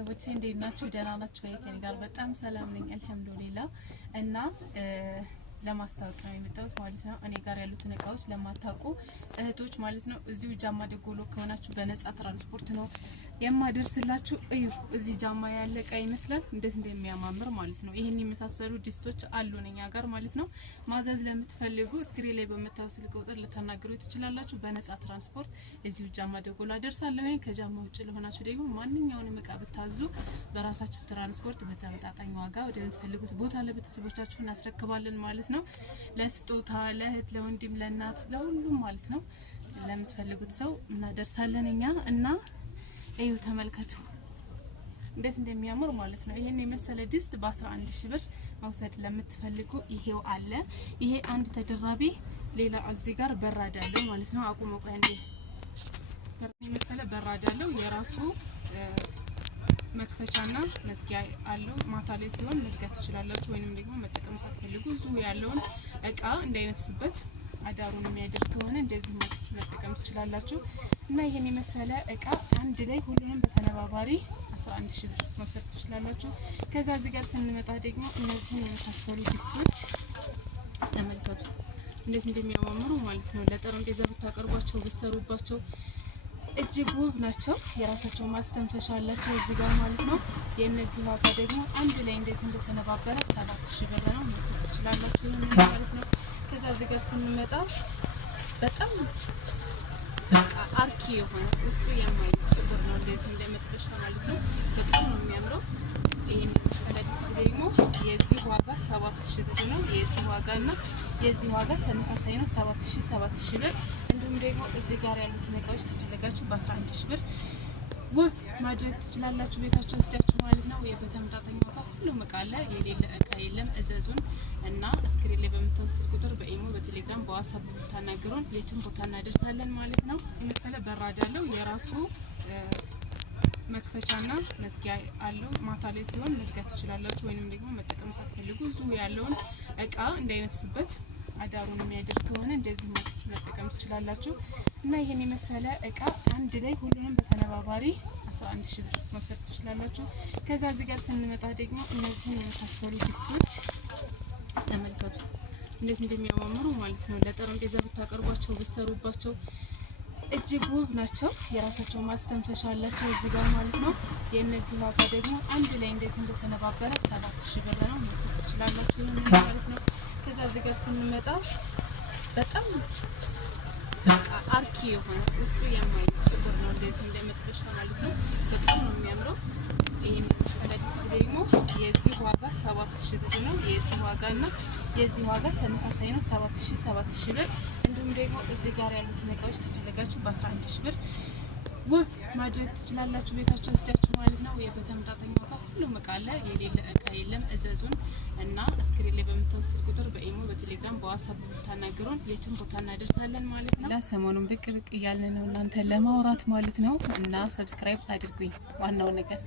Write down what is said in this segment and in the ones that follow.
ቤተሰቦቼ እንዴት ናችሁ? ደህና ናችሁ ወይ? ከኔ ጋር በጣም ሰላም ነኝ አልহামዱሊላህ። እና ለማስታወቅ ነው የመጣሁት ማለት ነው። እኔ ጋር ያሉትን እቃዎች ለማታውቁ እህቶች ማለት ነው እዚሁ ጃማ ደጎሎ ከሆናችሁ በነጻ ትራንስፖርት ነው የማደርስላችሁ። እዩ እዚህ ጃማ ያለ እቃ ይመስላል እንዴት እንደሚያማምር ማለት ነው። ይሄን የመሳሰሉ ዲስቶች አሉን እኛ ጋር ማለት ነው። ማዘዝ ለምትፈልጉ ስክሪን ላይ በመታወስ ስልክ ቁጥር ልታናግሩ ትችላላችሁ። በነጻ ትራንስፖርት እዚሁ ጃማ ደጎሎ አደርሳለሁ። ከጃማ ውጭ ለሆናችሁ ደግሞ ማንኛውንም እቃ ብታዙ በራሳችሁ ትራንስፖርት በተመጣጣኝ ዋጋ ወደምትፈልጉት ቦታ ለቤተሰቦቻችሁ እናስረክባለን ማለት ነው። ለስጦታ ለእህት ለወንድም ለእናት ለሁሉም ማለት ነው ለምትፈልጉት ሰው እናደርሳለን እኛ እና እዩ ተመልከቱ እንዴት እንደሚያምር ማለት ነው። ይሄን የመሰለ ድስት በ11000 ብር መውሰድ ለምትፈልጉ ይሄው አለ። ይሄ አንድ ተደራቢ ሌላ እዚህ ጋር በራድ አለው ማለት ነው። አቁሞ ቆይ እንዴ የመሰለ በራድ አለው የራሱ መክፈቻና መዝጊያ አለው። ማታ ላይ ሲሆን መዝጋት ትችላላችሁ ወይንም ደግሞ መጠቀም ሳትፈልጉ እዚሁ ያለውን እቃ እንዳይነፍስበት አዳሩን የሚያደርግ ከሆነ እንደዚህ መጠቀም ትችላላችሁ። እና ይሄን የመሰለ እቃ አንድ ላይ ሁሉንም በተነባባሪ 11000 ብር መውሰድ ትችላላችሁ። ከዛ እዚህ ጋር ስንመጣ ደግሞ እነዚህን የመሳሰሉ ዲስቶች ተመልከቱ እንዴት እንደሚያማምሩ ማለት ነው። ለጠረጴዛ ብታቀርቧቸው ብትሰሩባቸው እጅግ ውብ ናቸው። የራሳቸው ማስተንፈሻ አላቸው እዚህ ጋር ማለት ነው። የነዚህ ዋጋ ደግሞ አንድ ላይ እንደዚህ እንደተነባበረ 7000 ብር ነው መውሰድ ትችላላችሁ ማለት ነው። ከዛ እዚህ ጋር ስንመጣ በጣም አርኪ የሆነ ውስጡ የማይዝ ጥቁር ነው እንደዚህ እንደመጥበሻ ማለት ነው። በጣም ነው የሚያምረው። ይሄን መሰለ ድስት ደግሞ የዚህ ዋጋ 7000 ብር ነው። የዚህ ዋጋና የዚህ ዋጋ ተመሳሳይ ነው 7000 ብር። እንዲሁም ደግሞ እዚህ ጋር ያሉት እቃዎች ተፈልጋችሁ በ11000 ብር ውብ ማድረግ ትችላላችሁ ቤታችሁ ወስዳችሁ ማለት ነው። የበተመጣጣኝ ዋጋ ሁሉም እቃ አለ። የሌለ እቃ የለም። እዘዙን እና ስክሪን ላይ በመተወስድ ቁጥር በኢሞ በቴሌግራም በዋትስአፕ ብታናግሩን የትም ቦታ እናደርሳለን ማለት ነው። የመሰለ በራድ አለው የራሱ መክፈቻና መዝጊያ አለው። ማታ ላይ ሲሆን መዝጋት ትችላላችሁ ወይንም ደግሞ መጠቀም ሳትፈልጉ እዚሁ ያለውን እቃ እንዳይነፍስበት አዳሩን የሚያደርግ ከሆነ እንደዚህ መጠቀም ትችላላችሁ። እና ይሄን የመሰለ እቃ አንድ ላይ ሁሉንም በተነባባሪ 11000 ብር መውሰድ ትችላላችሁ። ከዛ እዚህ ጋር ስንመጣ ደግሞ እነዚህን የመሳሰሉ ዲስቶች ተመልከቱ እንዴት እንደሚያማምሩ ማለት ነው። ለጠረጴዛ ብታቀርቧቸው ብትሰሩባቸው እጅግ ውብ ናቸው። የራሳቸው ማስተንፈሻ አላቸው እዚህ ጋር ማለት ነው። የነዚህ ዋጋ ደግሞ አንድ ላይ እንደዚህ እንደተነባበረ 7000 ብር ነው መውሰድ ትችላላችሁ ማለት ነው። ከዛ እዚህ ጋር ስንመጣ በጣም አርኪ የሆነ ውስጡ የማይዝ ጥቁር ነው እንደዚህ እንደመጥበሻ ማለት ነው። በጣም ነው የሚያምረው። ይሄን መሰለ ድስት ደግሞ የዚህ ዋጋ 7000 ብር ነው። የዚህ ዋጋና የዚህ ዋጋ ተመሳሳይ ነው 7000 ብር። እንዲሁም ደግሞ እዚህ ጋር ያሉት እቃዎች ተፈልጋችሁ በ11000 ብር ውብ ማድረግ ትችላላችሁ ቤታችሁ ወስዳችሁ ማለት ነው። የበተመጣጣኝ ዋጋ ሁሉም እቃ አለ። የሌለ እቃ የለም። እዘዙን እና ስክሪን ላይ በመተወስድ ቁጥር በኢሞ በቴሌግራም በዋትስአፕ ብታናግሩን የትም ቦታ እናደርሳለን ማለት ነው። ሰሞኑን ብቅ ብቅ እያልን ነው እናንተ ለማውራት ማለት ነው። እና ሰብስክራይብ አድርጉኝ። ዋናው ነገር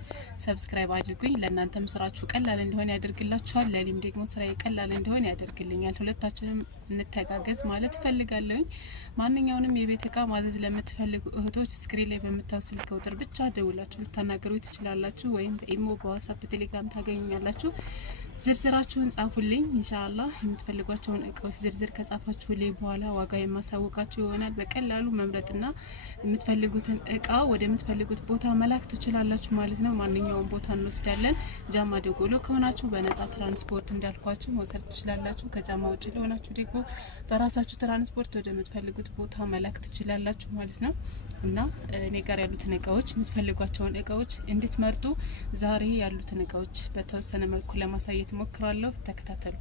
ሰብስክራይብ አድርጉኝ። ለእናንተም ስራችሁ ቀላል እንዲሆን ያደርግላችኋል፣ ለኔም ደግሞ ስራዬ ቀላል እንዲሆን ያደርግልኛል። ሁለታችንም እንተጋገዝ ማለት ፈልጋለሁኝ። ማንኛውንም የቤት እቃ ማዘዝ ለምትፈልጉ እህቶች ስክሪን ላይ በመታወስ ስልክ ቁጥር ብቻ ደውላችሁ ልታናገሩ ትችላላችሁ ወይም በኢሞ በዋትስአፕ በቴሌግራም ታገኙኛላችሁ። ዝርዝራችሁን ጻፉልኝ ኢንሻአላህ። የምትፈልጓቸውን እቃዎች ዝርዝር ከጻፋችሁልኝ በኋላ ዋጋ የማሳውቃችሁ ይሆናል። በቀላሉ መምረጥና የምትፈልጉትን እቃ ወደምትፈልጉት ቦታ መላክ ትችላላችሁ ማለት ነው። ማንኛውም ቦታ እንወስዳለን። ጃማ ደጎሎ ከሆናችሁ በነጻ ትራንስፖርት እንዳልኳችሁ መውሰድ ትችላላችሁ። ከጃማ ውጭ ለሆናችሁ ደግሞ በራሳችሁ ትራንስፖርት ወደምትፈልጉት ቦታ መላክ ትችላላችሁ ማለት ነው። እና እኔ ጋር ያሉትን እቃዎች የምትፈልጓቸውን እቃዎች እንድትመርጡ ዛሬ ያሉትን እቃዎች በተወሰነ መልኩ ለማሳየት ሞክራለሁ። ተከታተሉ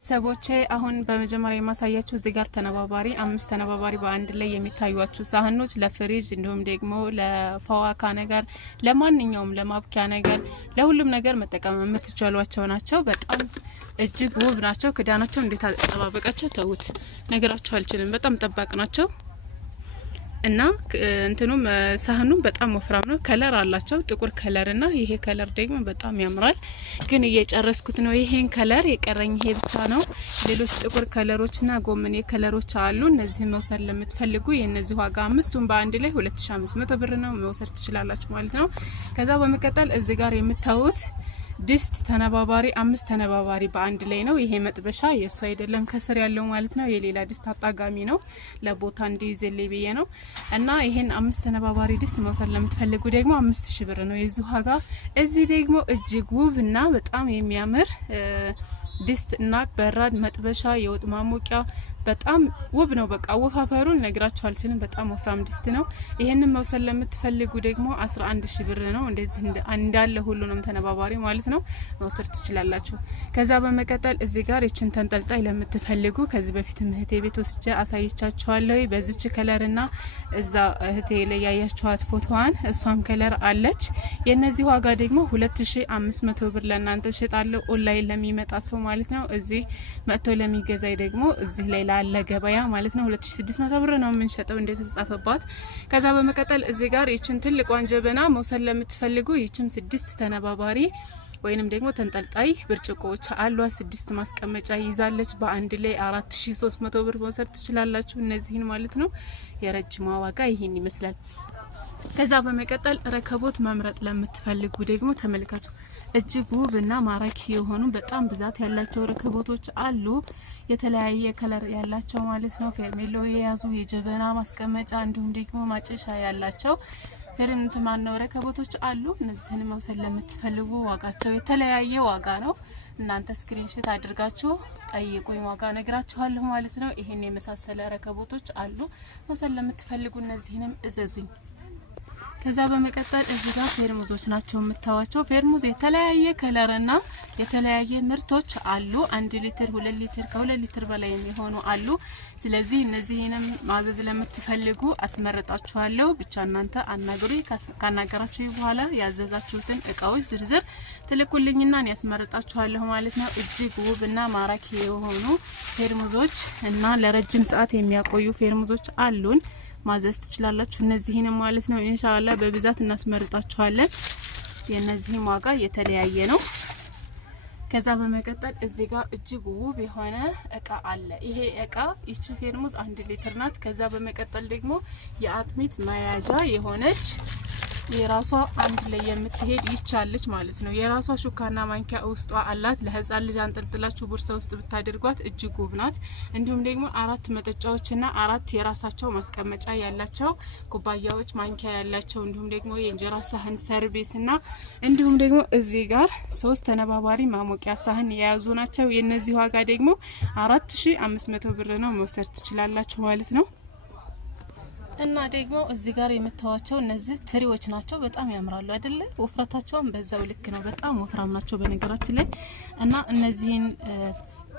ሰቦቼ። አሁን በመጀመሪያ የማሳያችሁ እዚህ ጋር ተነባባሪ 5 ተነባባሪ በአንድ ላይ የሚታዩአችሁ ሳህኖች ለፍሪጅ እንዲሁም ደግሞ ለፈዋካ ነገር ለማንኛውም ለማብኪያ ነገር ለሁሉም ነገር መጠቀም የምትችሏቸው ናቸው። በጣም እጅግ ውብ ናቸው። ክዳናቸው እንዴት አጠባበቃቸው ተውት ነገራቸው አልችልም። በጣም ጠባቅ ናቸው። እና እንትኑም ሳህኑም በጣም ወፍራም ነው። ከለር አላቸው ጥቁር ከለር እና ይሄ ከለር ደግሞ በጣም ያምራል። ግን እየጨረስኩት ነው። ይሄን ከለር የቀረኝ ይሄ ብቻ ነው። ሌሎች ጥቁር ከለሮችና ጎመኔ ከለሮች አሉ። እነዚህ መውሰድ ለምትፈልጉ የነዚህ ዋጋ አምስቱን በአንድ ላይ 2500 ብር ነው። መውሰድ ትችላላችሁ ማለት ነው። ከዛ በመቀጠል እዚህ ጋር የምታዩት ድስት ተነባባሪ 5 ተነባባሪ በአንድ ላይ ነው። ይሄ መጥበሻ የሱ አይደለም ከስር ያለው ማለት ነው። የሌላ ድስት አጣጋሚ ነው። ለቦታ እንዲይዝልኝ ብዬ ነው። እና ይሄን 5 ተነባባሪ ድስት መውሰድ ለምትፈልጉ ደግሞ 5000 ብር ነው የዚህ ዋጋ። እዚህ ደግሞ እጅግ ውብ እና በጣም የሚያምር ድስት እና በራድ መጥበሻ የወጥ ማሞቂያ በጣም ውብ ነው። በቃ ወፋፈሩን ነግራችሁ አልችልም። በጣም ወፍራም ድስት ነው። ይሄንን መውሰድ ለምትፈልጉ ደግሞ 11000 ብር ነው። እንደዚህ እንዳለ ሁሉንም ተነባባሪ ማለት ነው መውሰድ ትችላላችሁ። ከዛ በመቀጠል እዚህ ጋር እችን ተንጠልጣይ ለምትፈልጉ ከዚህ በፊት እህቴ ቤት ወስጄ አሳይቻችኋለሁ። በዚች ከለርና እዛ እህቴ ላይ ያያችኋት ፎቶዋን እሷም ከለር አለች። የነዚህ ዋጋ ደግሞ 2500 ብር ለእናንተ እሸጣለሁ። ኦንላይን ለሚመጣ ሰው ማለት ነው። እዚህ መጥቶ ለሚገዛይ ደግሞ እዚህ ላይ ላለ ገበያ ማለት ነው 2600 ብር ነው የምንሸጠው እንደተጻፈባት። ከዛ በመቀጠል እዚህ ጋር ይችን ትልቋን ጀበና መውሰድ ለምትፈልጉ ይችም 6 ተነባባሪ ወይንም ደግሞ ተንጠልጣይ ብርጭቆዎች አሏ። 6 ማስቀመጫ ይዛለች። በአንድ ላይ 4300 ብር መውሰድ ትችላላችሁ። እነዚህን ማለት ነው። የረጅማ ዋጋ ይሄን ይመስላል። ከዛ በመቀጠል ረከቦት መምረጥ ለምትፈልጉ ደግሞ ተመልከቱ። እጅግ ውብ እና ማራኪ የሆኑ በጣም ብዛት ያላቸው ረከቦቶች አሉ። የተለያየ ከለር ያላቸው ማለት ነው። ፌርሜሎ የያዙ የጀበና ማስቀመጫ እንዲሁም ደግሞ ማጨሻ ያላቸው ፌርንት ማነው ረከቦቶች አሉ። እነዚህን መውሰድ ለምትፈልጉ ዋጋቸው የተለያየ ዋጋ ነው። እናንተ ስክሪንሾት አድርጋችሁ ጠይቁኝ፣ ዋጋ ነግራችኋለሁ ማለት ነው። ይሄን የመሳሰለ ረከቦቶች አሉ። መውሰድ ለምትፈልጉ እነዚህንም እዘዙኝ። ከዛ በመቀጠል እዚህ ጋር ፌርሙዞች ናቸው የምታዋቸው። ፌርሙዝ የተለያየ ከለርና የተለያየ ምርቶች አሉ። 1 ሊትር 2 ሊትር ከ2 ሊትር በላይ የሚሆኑ አሉ። ስለዚህ እነዚህንም ማዘዝ ለምትፈልጉ አስመረጣችኋለሁ። ብቻ እናንተ አናግሩ። ካናገራችሁ በኋላ ያዘዛችሁትን እቃዎች ዝርዝር ትልኩልኝና ያስመረጣችኋለሁ ማለት ነው። እጅግ ውብና ማራኪ የሆኑ ፌርሙዞች እና ለረጅም ሰዓት የሚያቆዩ ፌርሙዞች አሉን። ማዘዝ ትችላላችሁ እነዚህንም ማለት ነው። ኢንሻአላህ በብዛት እናስመርጣችኋለን። የነዚህም ዋጋ የተለያየ ነው። ከዛ በመቀጠል እዚህ ጋር እጅግ ውብ የሆነ እቃ አለ። ይሄ እቃ ይቺ ፌርሙዝ 1 ሊትር ናት። ከዛ በመቀጠል ደግሞ የአጥሚት መያዣ የሆነች የራሷ አንድ ላይ የምትሄድ ይቻለች ማለት ነው። የራሷ ሹካና ማንኪያ ውስጧ አላት። ለህፃን ልጅ አንጠልጥላችሁ ቦርሳ ውስጥ ብታደርጓት እጅግ ውብ ናት። እንዲሁም ደግሞ 4 መጠጫዎችና 4 የራሳቸው ማስቀመጫ ያላቸው ኩባያዎች ማንኪያ ያላቸው እንዲሁም ደግሞ የእንጀራ ሳህን ሰርቪስና እንዲሁም ደግሞ እዚህ ጋር 3 ተነባባሪ ማሞቂያ ሳህን የያዙ ናቸው። የነዚህ ዋጋ ደግሞ 4500 ብር ነው። መውሰድ ትችላላችሁ ማለት ነው። እና ደግሞ እዚህ ጋር የምታዋቸው እነዚህ ትሪዎች ናቸው። በጣም ያምራሉ አይደለ? ወፍራታቸውም በዛው ልክ ነው። በጣም ወፍራም ናቸው በነገራችን ላይ። እና እነዚህን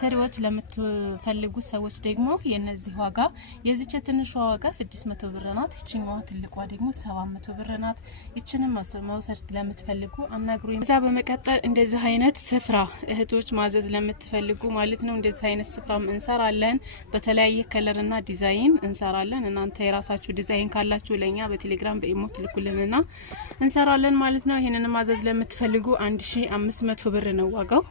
ትሪዎች ለምትፈልጉ ሰዎች ደግሞ የነዚህ ዋጋ የዚች ትንሿ ዋጋ 600 ብር ናት። ይችኛዋ ትልቋ ደግሞ 700 ብር ናት። ይችንም መውሰድ ለምትፈልጉ አናግሩኝ። እዛ በመቀጠል እንደዚህ አይነት ስፍራ እህቶች ማዘዝ ለምትፈልጉ ማለት ነው እንደዚህ አይነት ስፍራም እንሰራለን። በተለያየ ከለርና ዲዛይን እንሰራለን። እናንተ የራሳችሁ ዲዛይን ካላችሁ ለኛ በቴሌግራም በኢሞ ትልኩልንና እንሰራለን ማለት ነው። ይሄንን ማዘዝ ለምትፈልጉ 1500 ብር ነው ዋጋው።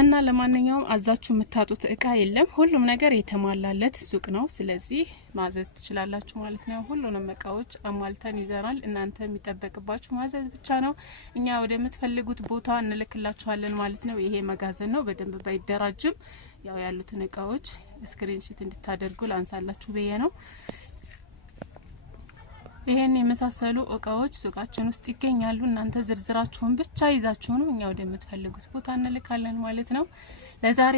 እና ለማንኛውም አዛችሁ የምታጡት እቃ የለም። ሁሉም ነገር የተሟላለት ሱቅ ነው። ስለዚህ ማዘዝ ትችላላችሁ ማለት ነው። ሁሉንም እቃዎች አሟልተን ይዘናል። እናንተ የሚጠበቅባችሁ ማዘዝ ብቻ ነው። እኛ ወደ የምትፈልጉት ቦታ እንልክላችኋለን ማለት ነው። ይሄ መጋዘን ነው። በደንብ ባይደራጅም ያው ያሉትን እቃዎች ስክሪንሺት እንድታደርጉ ላንሳላችሁ ብዬ ነው። ይሄን የመሳሰሉ እቃዎች ሱቃችን ውስጥ ይገኛሉ። እናንተ ዝርዝራችሁን ብቻ ይዛችሁ ነው እኛ ወደ የምትፈልጉት ቦታ እንልካለን ማለት ነው። ለዛሬ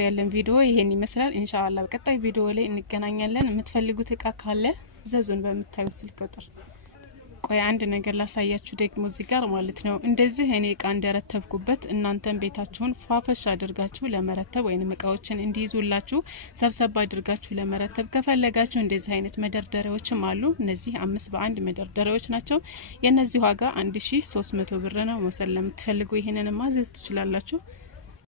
ያለን ቪዲዮ ይሄን ይመስላል። ኢንሻአላህ በቀጣይ ቪዲዮ ላይ እንገናኛለን። የምትፈልጉት እቃ ካለ ዘዙን በምታዩት ስልክ ቁጥር። ቆይ አንድ ነገር ላሳያችሁ ደግሞ እዚህ ጋር ማለት ነው። እንደዚህ እኔ እቃ እንደረተብኩበት እናንተን ቤታችሁን ፏፈሽ አድርጋችሁ ለመረተብ ወይንም እቃዎችን እንዲይዙላችሁ ሰብሰብ አድርጋችሁ ለመረተብ ከፈለጋችሁ እንደዚህ አይነት መደርደሪያዎችም አሉ። እነዚህ 5 በ1 መደርደሪያዎች ናቸው። የነዚህ ዋጋ 1300 ብር ነው። መውሰድ ለምትፈልጉ ይሄንን ማዘዝ ትችላላችሁ።